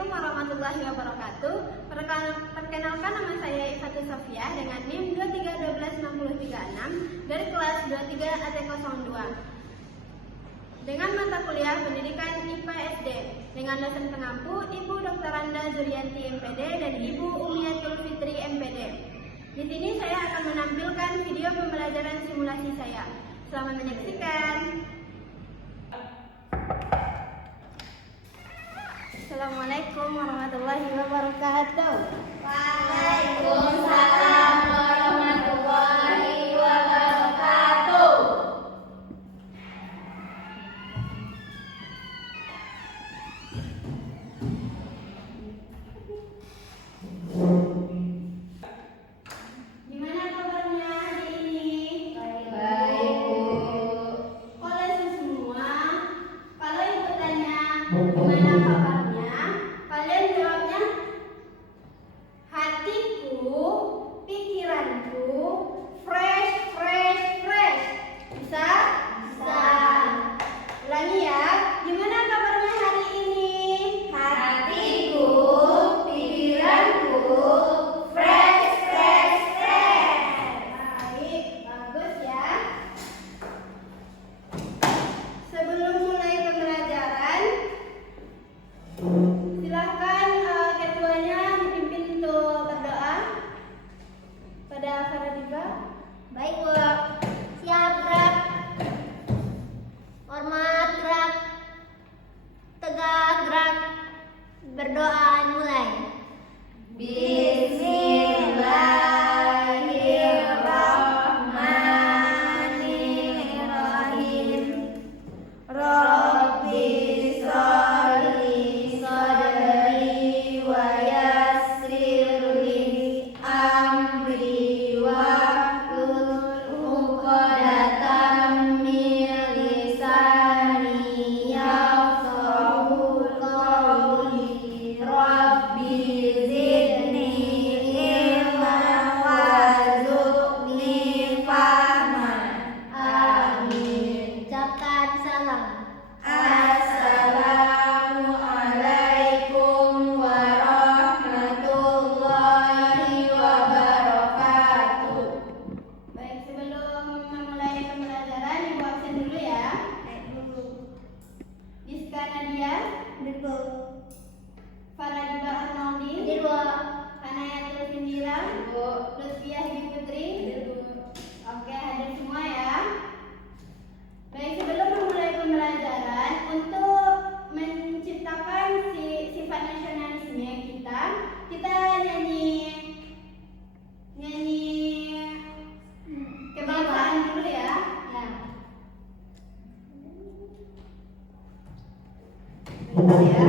Assalamualaikum warahmatullahi wabarakatuh. Perkenalkan, nama saya Ifatul Sofia dengan NIM 23126036 dari kelas 23 AT02 dengan mata kuliah Pendidikan IPA SD dengan dosen pengampu Ibu Dr. Randa Zurianti MPD dan Ibu Umiyatul Fitri MPD. Di sini saya akan menampilkan video pembelajaran simulasi saya. Selamat menyaksikan. Assalamualaikum warahmatullahi wabarakatuh. Waalaikumsalam warahmatullahi wabarakatuh. Gimana kabarnya hari ini? Baik, Bu. Koleksi semua. Kalau ibu tanya gimana kabarnya, kalian jawabnya hatiku, pikiranku, fresh. Bisa? Bisa. Ulangi ya. Gimana kabarnya hari ini? Hatiku, pikiranku, fresh. Baik, bagus ya. Sebelum mulai pembelajaran, silakan ketuanya dipimpin untuk berdoa pada Faradiba. Baik, Bu. Siap, gerak. Hormat, gerak. Tegak, gerak. Berdoa, mulai. Bismillahirrahmanirrahim. Rabbi sholli sadri wa yassir li amri wahlul 'uqdatam min lisani yafqahu qawli. Rabbi zidni ilman warzuqni fahman. Amin. Ucapkan salam. Assalamualaikum warahmatullahi wabarakatuh. Baik, sebelum memulai pembelajaran, ibu absen dulu ya. Diska Nadia, Faradiba Arnoldi, Hanayatul Sindira, Lutfiah Dwi Putri. Oke, hadir semua ya. Baik, sebelum memulai pembelajaran, untuk menciptakan sifat nasionalisme kita nyanyi kebangsaan dulu ya. Bentar ya.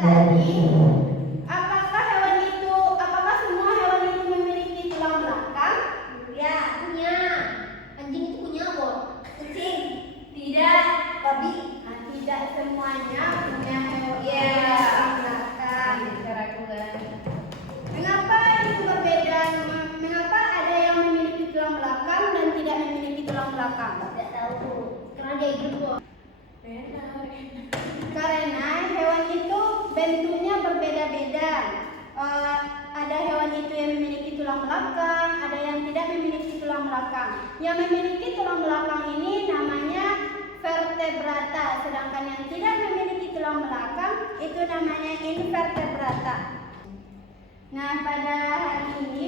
tadi, apakah semua hewan itu memiliki tulang belakang? Ya, punya. Anjing itu punya apa? Kucing. Tidak. Babi. Tidak semuanya punya hewan Ya. tulang belakang. Mengapa itu berbeda? Mengapa ada yang memiliki tulang belakang dan tidak memiliki tulang belakang? Tidak tahu. Karena dia hidup. Karena hewan itu bentuknya berbeda-beda. Ada hewan itu yang memiliki tulang belakang, ada yang tidak memiliki tulang belakang. Yang memiliki tulang belakang ini namanya vertebrata, sedangkan yang tidak memiliki tulang belakang itu namanya invertebrata. Nah, pada hari ini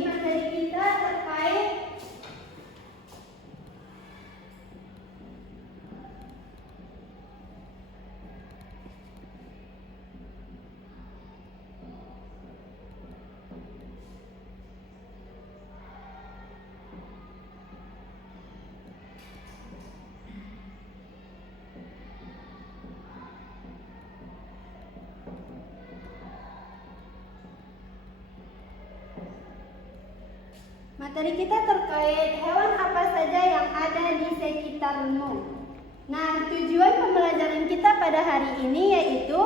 materi kita terkait hewan apa saja yang ada di sekitarmu. Nah, tujuan pembelajaran kita pada hari ini yaitu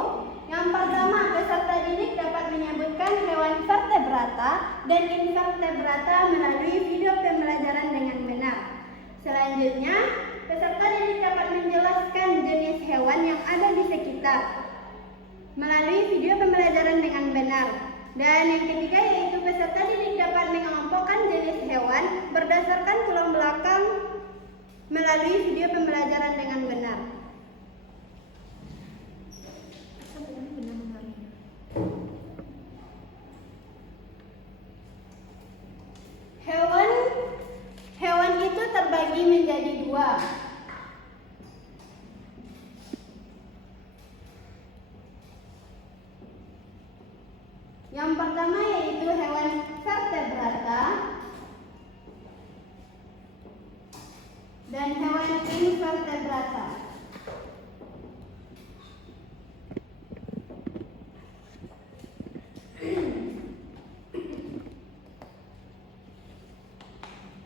yang pertama, peserta didik dapat menyebutkan hewan vertebrata dan invertebrata melalui video pembelajaran dengan benar. Selanjutnya, peserta didik dapat menjelaskan jenis hewan yang ada di sekitar melalui video pembelajaran dengan benar. Dan yang ketiga yaitu peserta didik dapat mengelompokkan jenis hewan berdasarkan tulang belakang melalui video pembelajaran dengan benar. Hewan itu terbagi menjadi dua. Yang pertama yaitu hewan vertebrata dan hewan invertebrata.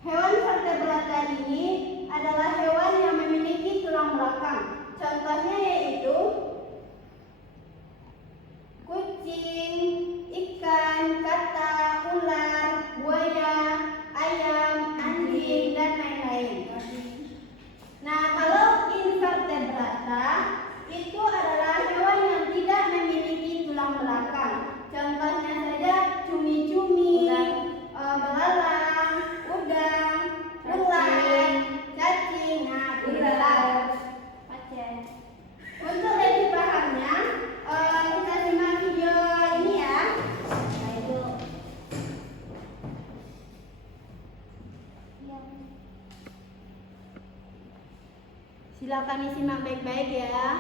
Hewan vertebrata ini adalah hewan yang memiliki tulang belakang. Contohnya yaitu kucing, ikan, katak, ular, buaya, ayam, anjing, dan lain-lain. Nah, kalau invertebrata itu adalah hewan yang tidak memiliki tulang belakang. Contohnya saja cumi-cumi, belalang, udang, ulat, cacing, untuk lebih pahamnya, kita simak video ini ya. Silakan disimak baik-baik ya.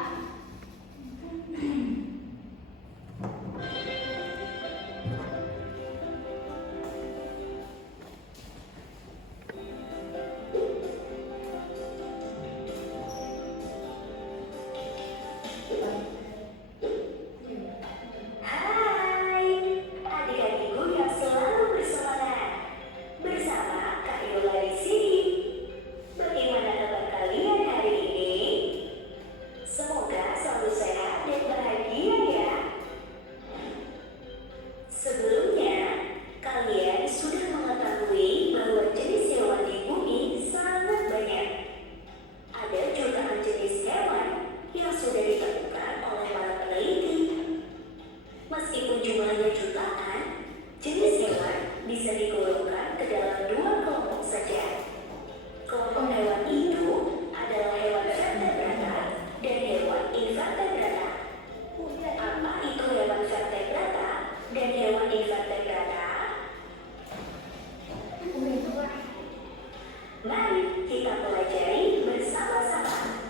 Mari kita pelajari bersama-sama.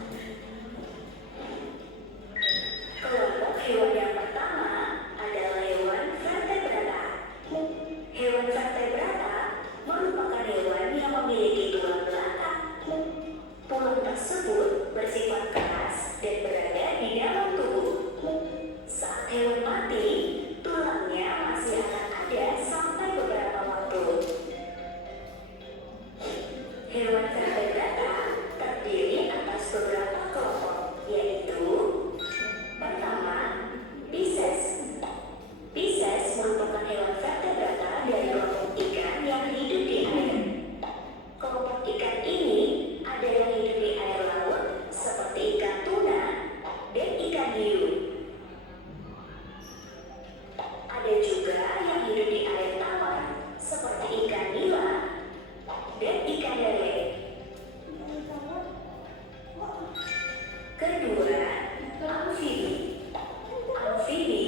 Kelompok hewan yang pertama adalah hewan Ada juga yang hidup di air tawar, seperti ikan nila dan ikan lele. Kedua, amfibi. Amfibi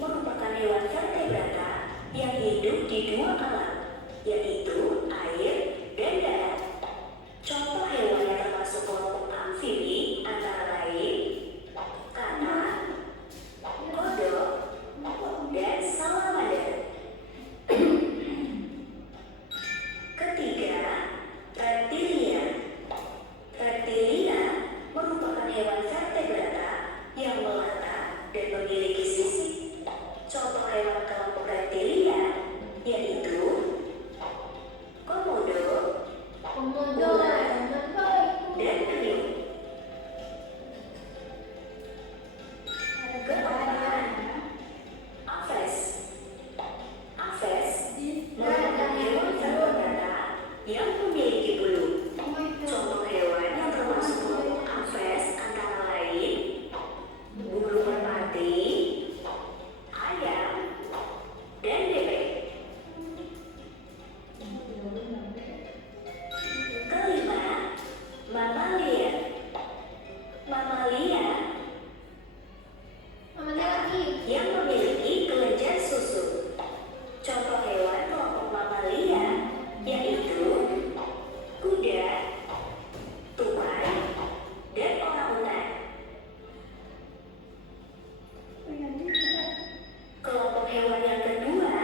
merupakan hewan vertebrata yang hidup di dua alam, yaitu air dan darat. Contoh hewan yang termasuk kelompok amfibi antara lain kata, kodok, dan salamander. Ketiga, reptilia. Reptilia merupakan hewan vertebrata yang melata dan memiliki sisi. Contoh hewan kelompok reptilia yaitu komodo, ular, dan penyu. Keempat, aves. Aves merupakan hewan vertebrata yang memiliki bulu. Contoh hewan yang termasuk kelompok aves antara lain burung merpati, ayam, dan bebek. Kelima, mamalia. Mamalia yang memiliki kelenjar susu. Contoh hewan kelompok mamalia yaitu kuda, tupai, dan orangutan. Kelompok hewan yang kedua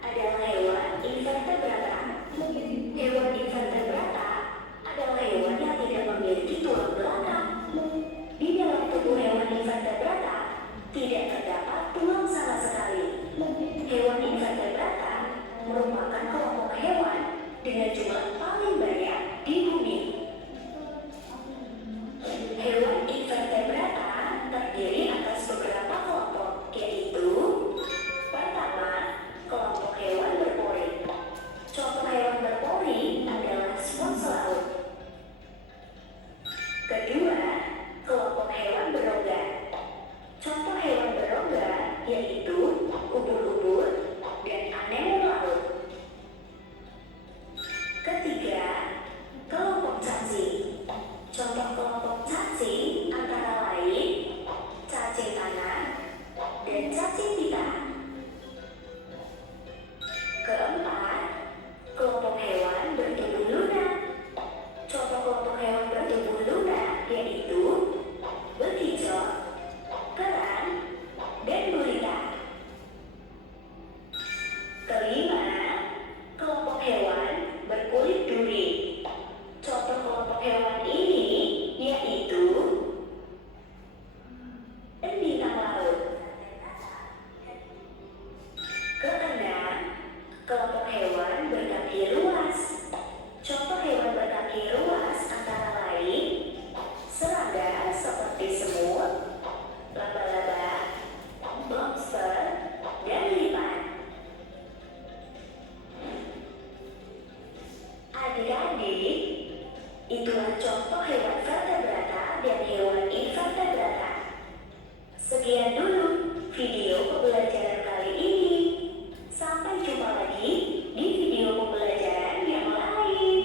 adalah hewan invertebrata. Hewan invertebrata adalah hewan yang tidak memiliki tulang belakang. Di dalam tubuh hewan invertebrata tidak terdapat tulang sama sekali. Hewan invertebrata merupakan kelompok hewan dengan jumlah paling banyak di bumi. Hewan invertebrata terdiri atas beberapa kelompok, yaitu pertama, kelompok hewan berpori. Contoh hewan berpori adalah spons laut. Kedua, kelompok hewan berongga. Contoh hewan berongga yaitu ubur-ubur dan anemon laut. Ketiga, kelompok cacing. Contoh kelompok cacing antara lain cacing tanah dan cacing pita. Keempat, kelompok hewan bertubuh lunak. Contoh kelompok hewan bertubuh lunak yaitu bekicot, kerang, dan gurita. Kelima, kelompok hewan berkulit duri. Contoh kelompok hewan ini yaitu bintang laut. Keenam, kelompok hewan berkaki luas. Contoh hewan berkaki luas antara lain serangga seperti semut, laba-laba, lobster, dan lipan. Adik-adik, itulah contoh hewan vertebrata dan hewan invertebrata. Sekian dulu video pembelajaran kali ini. Sampai jumpa lagi di video pembelajaran yang lain.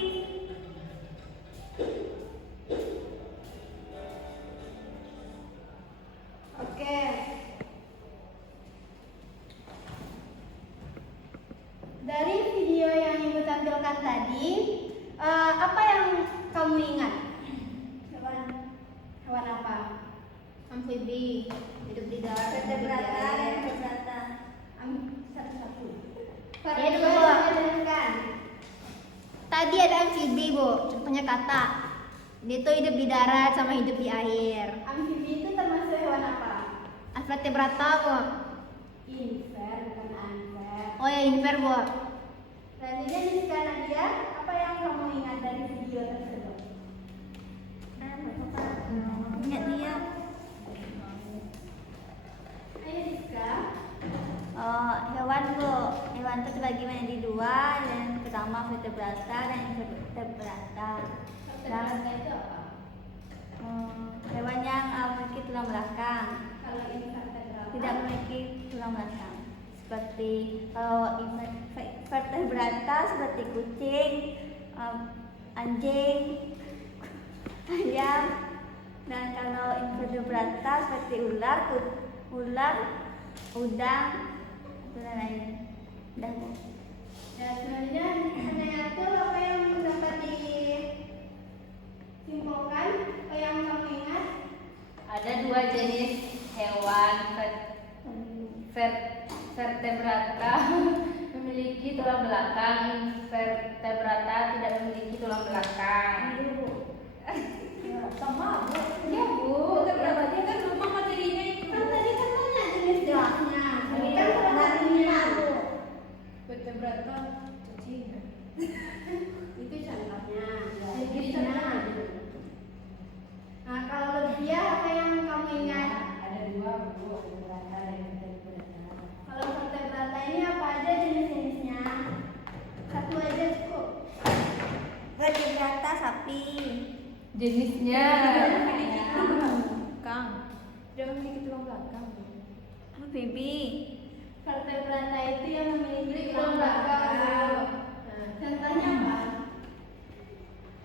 Oke. Dari video yang Ibu tampilkan tadi, apa yang kamu ingat? Hewan apa? Amfibi, hidup di darat, Vertebrata dan vertebrata. Satu-satu. Ya, Itu dulu. kan. Tadi ada amfibi, Bu. Contohnya kata. Dia tuh hidup di darat sama hidup di air. Amfibi itu termasuk hewan apa? Vertebrata, Bu. Inver, bukan anfer. Oh ya, inver, Bu. Selanjutnya Rizka Nadia, apa yang kamu ingat dari video tersebut? Ingat dia. Ayo Rizka. Hewan, Bu. Hewan itu terbagi menjadi dua. Yang pertama vertebrata dan invertebrata. Vertebrata itu apa? Hewan yang memiliki tulang belakang. Kalau invertebrata Tidak memiliki tulang belakang. seperti kalau vertebrata seperti kucing, anjing, ayam, dan kalau invertebrata seperti ular, udang, dan lain. Dan selanjutnya pertanyaan itu apa yang dapat disimpulkan, apa yang kamu ingat? Ada 2 jenis hewan vertebrata memiliki tulang belakang, vertebrata tidak memiliki tulang belakang. sama Bu. Ya Bu, Berarti kan memang materinya itu. Kan tadi kan banyak jenis-jenisnya. Tadi kan salah satunya. vertebrata cacing. Itu contohnya. Jenisnya. Nah, kalau lebihnya apa yang kamu ingat? Ada 2 Bu, vertebrata dan vertebrata. Kalau vertebrata ini apa aja jenis-jenisnya? Satu aja cukup. Vertebrata sapi. Jenisnya Belakang. tidak memiliki tulang belakang. Bibi. Vertebrata itu yang memiliki tulang belakang. Nah, contohnya apa?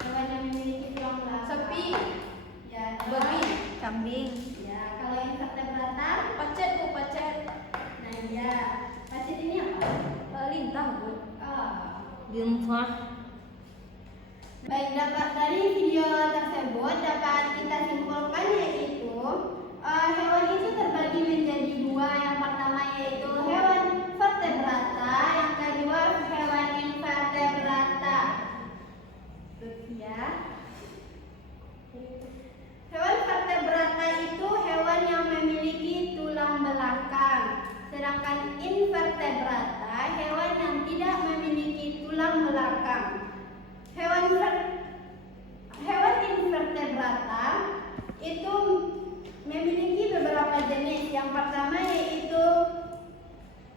Hewan yang memiliki tulang belakang. Sapi, Ya, babi, Kambing. Ya, kalau yang vertebrata, pacet Bu, pacet. nah ya, pacet ini apa? Lintah Bu. Jumpa. Baik, dari video tersebut dapat kita simpulkan yaitu hewan itu terbagi menjadi 2. Yang pertama yaitu hewan vertebrata, yang kedua hewan invertebrata. Ya. Hewan vertebrata itu hewan yang memiliki tulang belakang, sedangkan invertebrata hewan yang tidak memiliki tulang belakang. Hewan invertebrata itu memiliki beberapa jenis. Yang pertama yaitu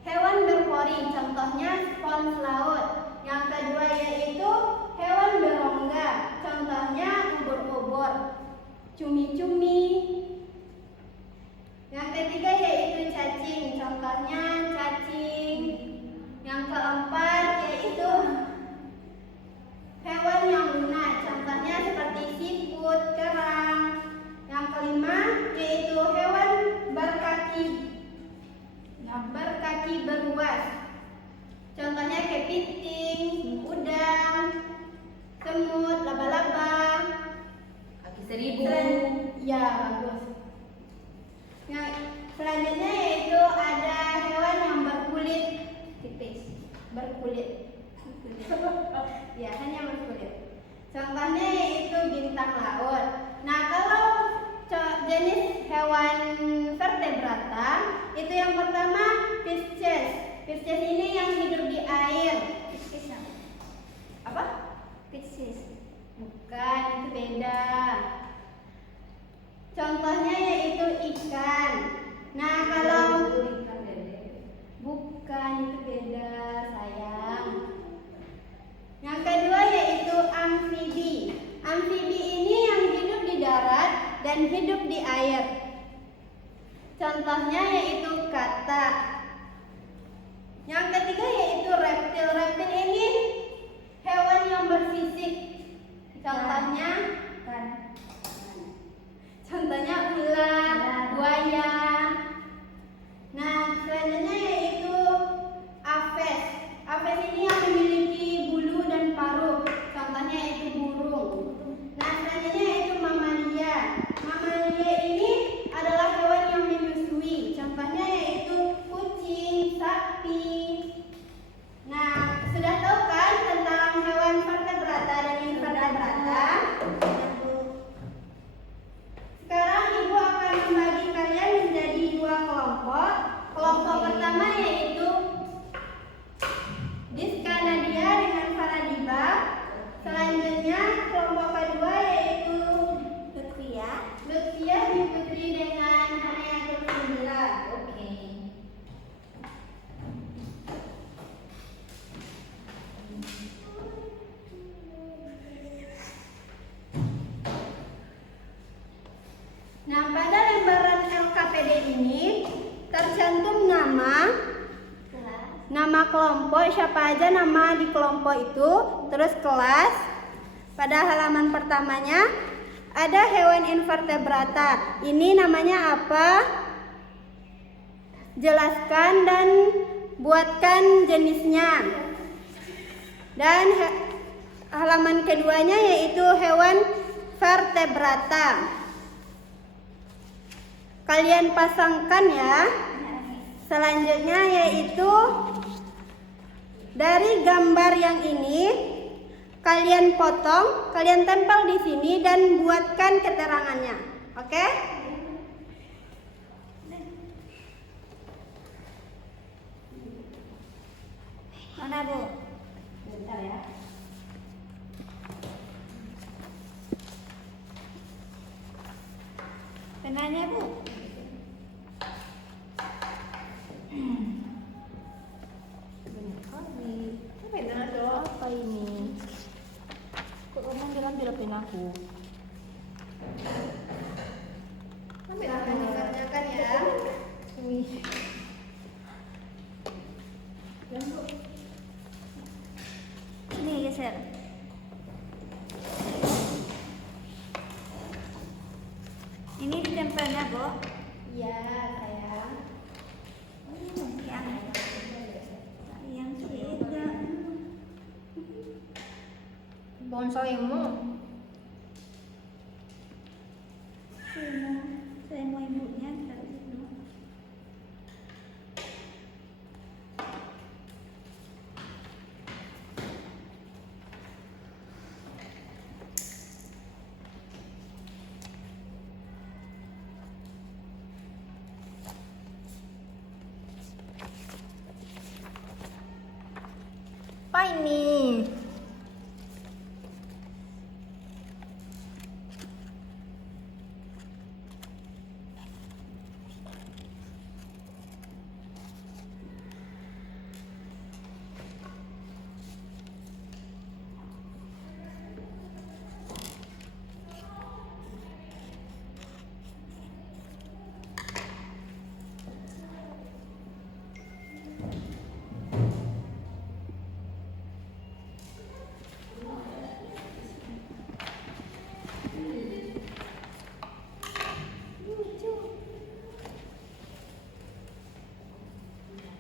hewan berpori, contohnya spons laut. Yang kedua yaitu hewan berongga, contohnya ubur-ubur, cumi-cumi. Yang ketiga yaitu cacing, contohnya cacing. Yang keempat yaitu hewan yang lunak, contohnya seperti siput, kerang. Yang kelima yaitu hewan berkaki beruas, contohnya kepiting, udang, semut, laba-laba. Kaki seribu. Ya, bagus. Yang selanjutnya yaitu ada hewan yang berkulit tipis, berkulit. Ya, hanya berkulit. Contohnya yaitu bintang laut. Nah, kalau jenis hewan vertebrata itu yang pertama Pisces. Pisces ini yang hidup di air. Pisces. Apa? Pisces. Bukan, itu beda. Contohnya yaitu ikan. Nah, kalau bukan, itu beda, sayang. Yang kedua yaitu amfibi. Amfibi ini yang hidup di darat dan hidup di air. Contohnya yaitu katak. Yang ketiga yaitu reptil. Reptil ini hewan yang berfisik. Contohnya Contohnya ular, buaya. Nah, selanjutnya yaitu Aves. Aves ini yang memiliki bulu dan paruh. Contohnya yaitu burung. Nah, selanjutnya yaitu mamalia. Mamalia ini adalah hewan yang menyusui. Contohnya yaitu kucing, sapi. Nah, sudah tahu kan tentang hewan vertebrata dan invertebrata? Sekarang Ibu akan membagi kalian menjadi 2 kelompok. Kelompok pertama yaitu Discanadia dengan Faradiba. Selanjutnya kelompok kedua yaitu Lutfia Biputri dengan Hayatul Fudula. Oke. Nah, pada lembaran LKPD ini tercantum nama, Nama kelompok, siapa aja nama di kelompok itu, terus kelas. Pada halaman pertamanya ada hewan invertebrata. Ini namanya apa? Jelaskan dan buatkan jenisnya. Dan halaman keduanya yaitu hewan vertebrata. Kalian pasangkan ya. Selanjutnya yaitu dari gambar yang ini kalian potong, kalian tempel di sini dan buatkan keterangannya. Oke? Mana Bu? Bentar ya. Penanya Bu? Apa ini? Kok kamu bilang penaku? Silahkan dikerjakan ya. Ini geser. Ini ditempelnya Bu? Iya, sayang. Yang beda. Bonsaimu. Saya mau ibunya taruh situ. Apa ini?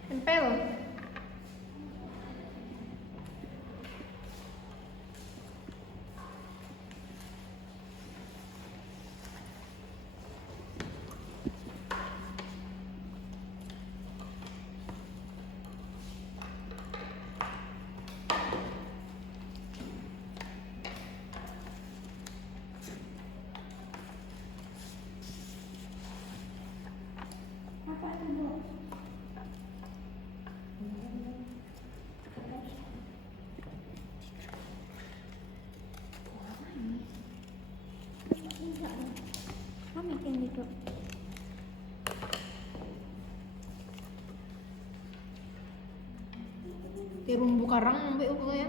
Tempel. Apa itu Bu? Kami bikin gitu. Terumbu karang sampai apa ya?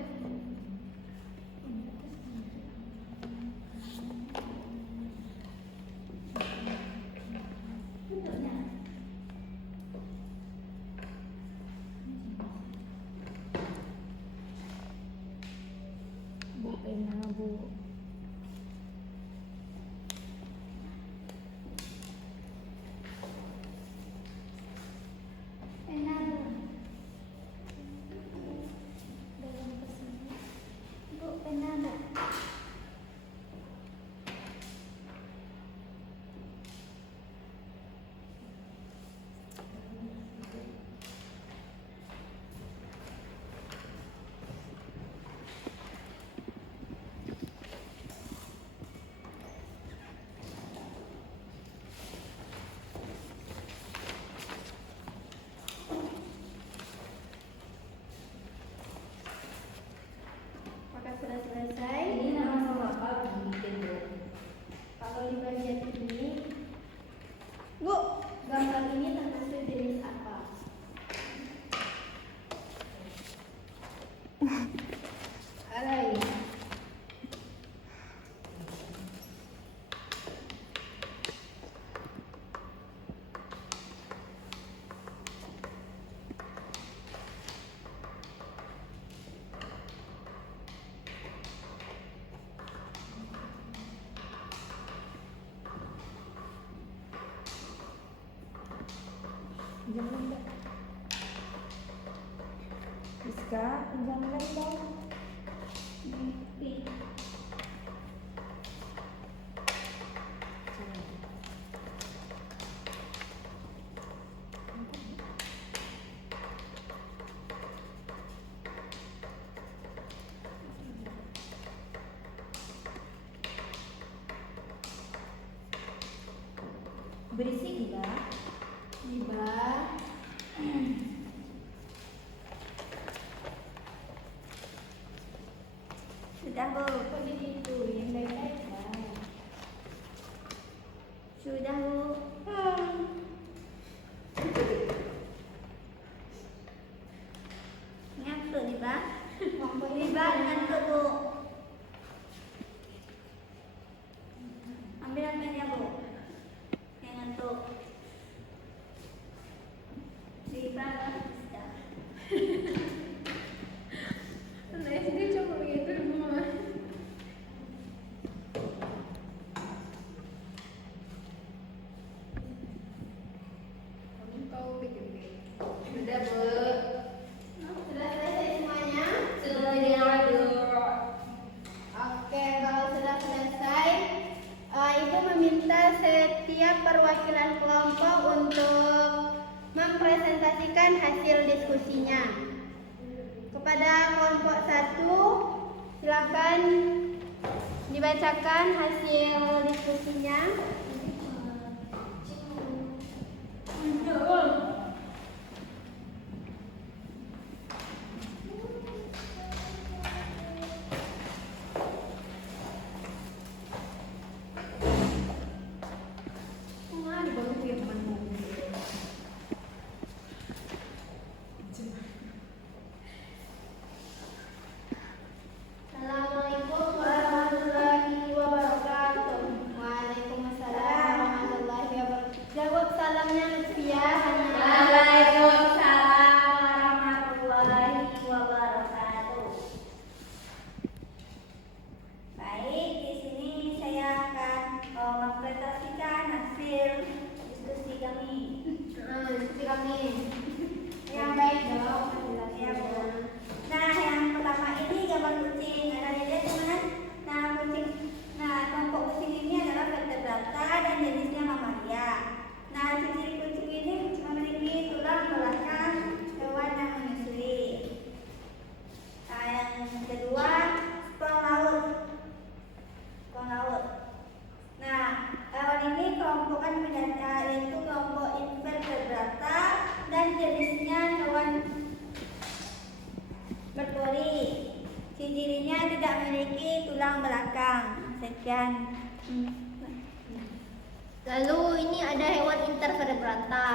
Bu pena bu. Enak Bu. Dalam kesini. Rizka, pinjam lem dong. Berisik enggak? Tiba. Sudah Bu. Kok gitu? Yang baik-baik kan? Sudah Bu. Ngantuk nih Bang. Nih Bang, ngantuk Bu. Ambil ambilnya Bu. Yang ngantuk. Nih Bang, sudah. Anak SD cuma begitu semua. Kau bikin. Sudah Bu. Sudah selesai semuanya? Oke, kalau sudah selesai, Ibu meminta setiap perwakilan kelompok untuk mempresentasikan hasil diskusinya. Kepada kelompok 1, silakan dibacakan hasil diskusinya. Assalamualaikum warahmatullahi wabarakatuh. Waalaikumsalam warahmatullahi wabarakatuh. Jawab salamnya Lutfia. Waalaikumsalam warahmatullahi wabarakatuh. Baik, di sini saya akan mempresentasikan hasil diskusi kami. Diskusi kami. Yang baik dong. Ya, Bu. Nah, yang pertama ini gambar kucing. Ada lihat teman? Nah, kucing. Nah, kelompok kucing ini adalah vertebrata dan jenisnya mamalia. Nah, ciri kucing ini memiliki tulang belakang hewan yang menyusui. Nah, yang kedua, spons laut. Spons laut. Nah, hewan ini kelompokan yaitu kelompok invertebrata dan jenisnya hewan berpori. Cirinya tidak memiliki tulang belakang. Sekian. Lalu ini ada hewan intervertebrata.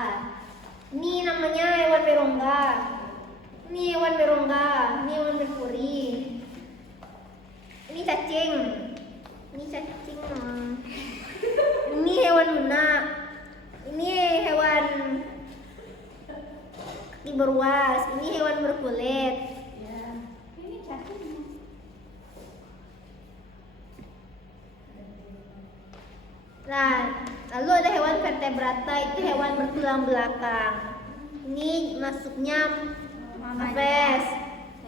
Ini namanya hewan berongga. Ini hewan berongga. Ini hewan berpuri. Ini cacing. Ini cacing. Ini hewan lunak. Ini hewan kaki beruas. Ini hewan berkulit. Nah, lalu ada hewan vertebrata, itu hewan bertulang belakang. Ini masuknya Aves,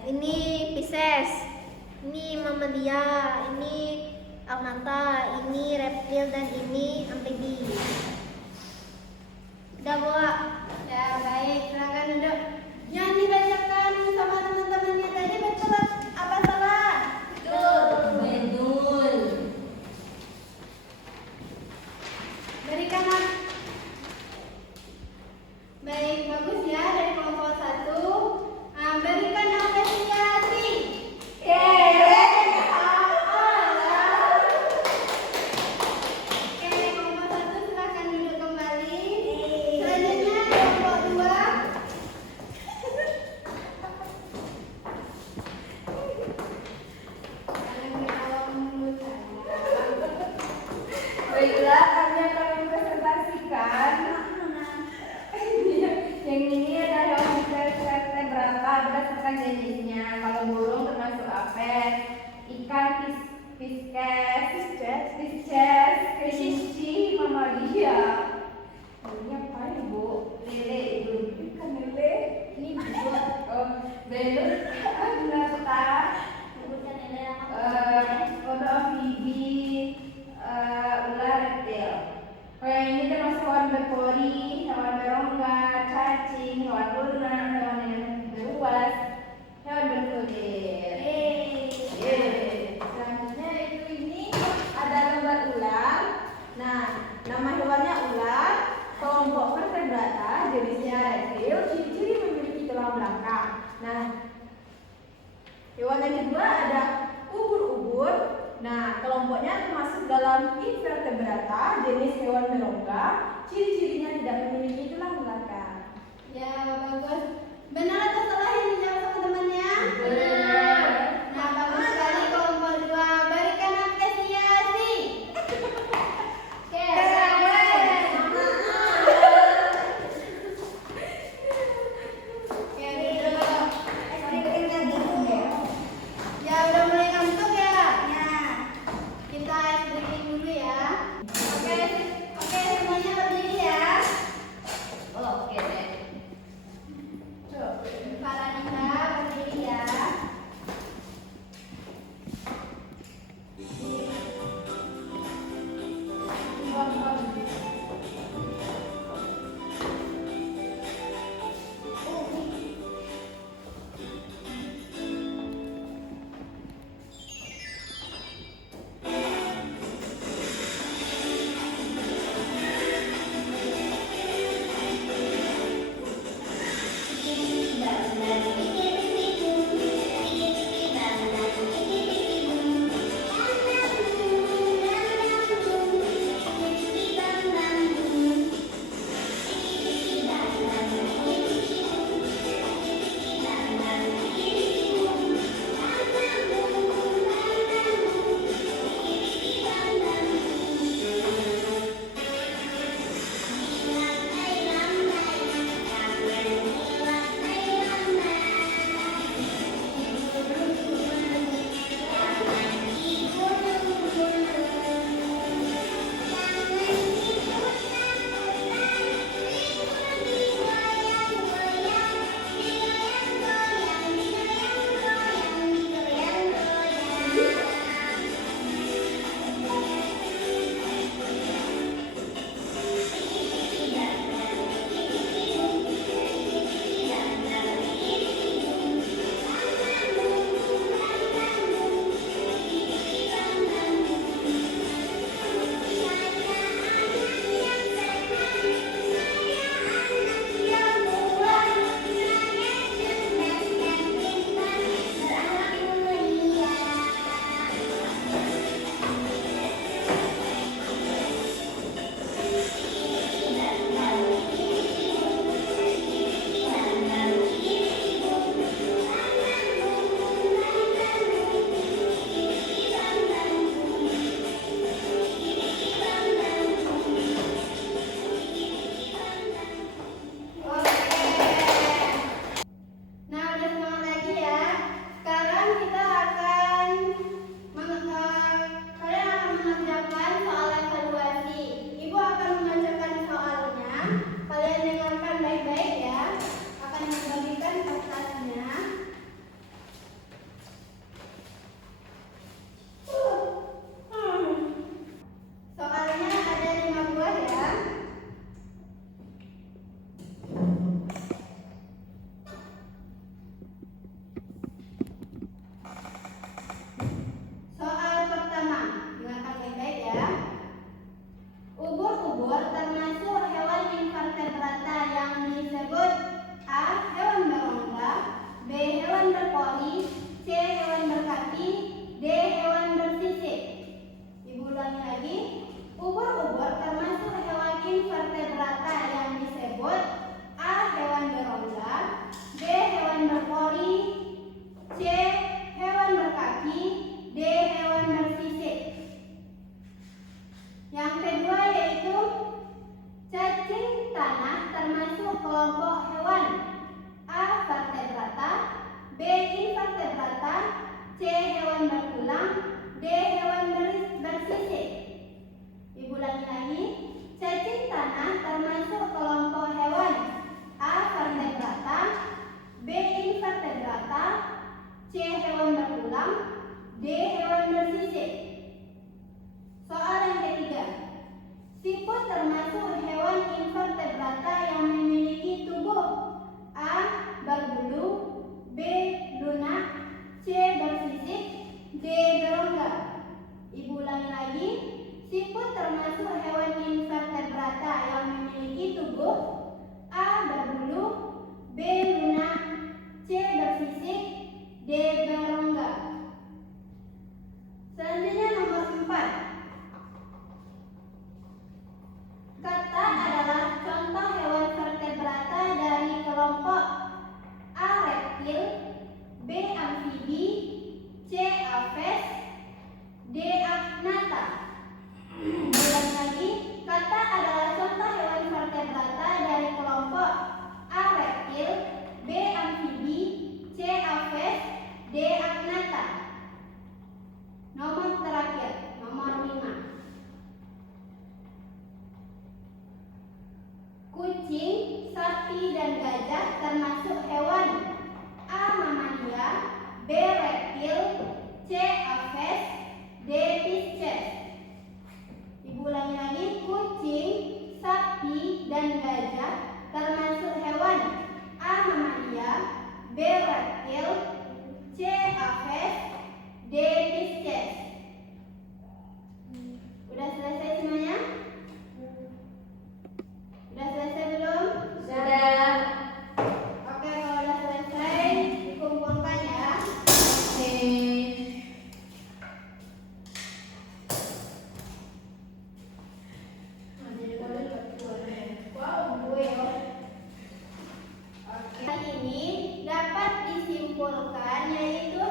ini Pisces, ini Mamalia, ini Agnatha, ini reptil dan ini amfibi. Udah bawa? Ya baik, silakan duduk. Yang dibacakan sama teman-temannya tadi betul apa salah? Betul. Berikanlah. Baik, bagus ya dari kelompok 1. Berikan apresiasi. Oke, kelompok 1 silakan duduk kembali. Selanjutnya kelompok 2. Baiklah, kami akan mempresentasikan. Yang ini adalah hewan vertebrata berdasarkan jenisnya. Kalau burung termasuk apes, ikan Pisces, kelinci, mamalia. Ini apa ya? Ibu? Lele Ibu. Kan Lele. Ini buat Oh, Belur Agnata. Sebutkan nilai yang Kodok Bibi, ular reptil. Oh yang ini termasuk hewan berpori, hewan berongga, cacing, hewan lunak, hewan yang beruas, hewan berkulit. Selanjutnya itu ini ada gambar ular. Nah, nama hewannya ular, kelompok vertebrata, jenisnya reptil, ciri-ciri memiliki tulang belakang. Nah, hewan yang kedua ada ubur-ubur. Nah, kelompoknya termasuk dalam invertebrata, jenis hewan berongga, ciri-cirinya tidak memiliki tulang belakang. ya bagus. Benar atau salah yang dijawab sama temannya? Benar. Nah, bagus sekali kelompok 2. Berikan apresiasi. Oke, duduk. Ya udah mulai ngantuk ya? Kita ice breaking dulu ya. Oke, semuanya berdiri ya. Oke deh. Para Nina berdiri ya. Bangunan ini B. reptil, C. aves, D. Pisces. Udah selesai semuanya? Udah selesai belum? Sudah. Oke, kalau udah selesai, dikumpulkan ya. Oke. Oke. Hal ini dapat disimpulkan yaitu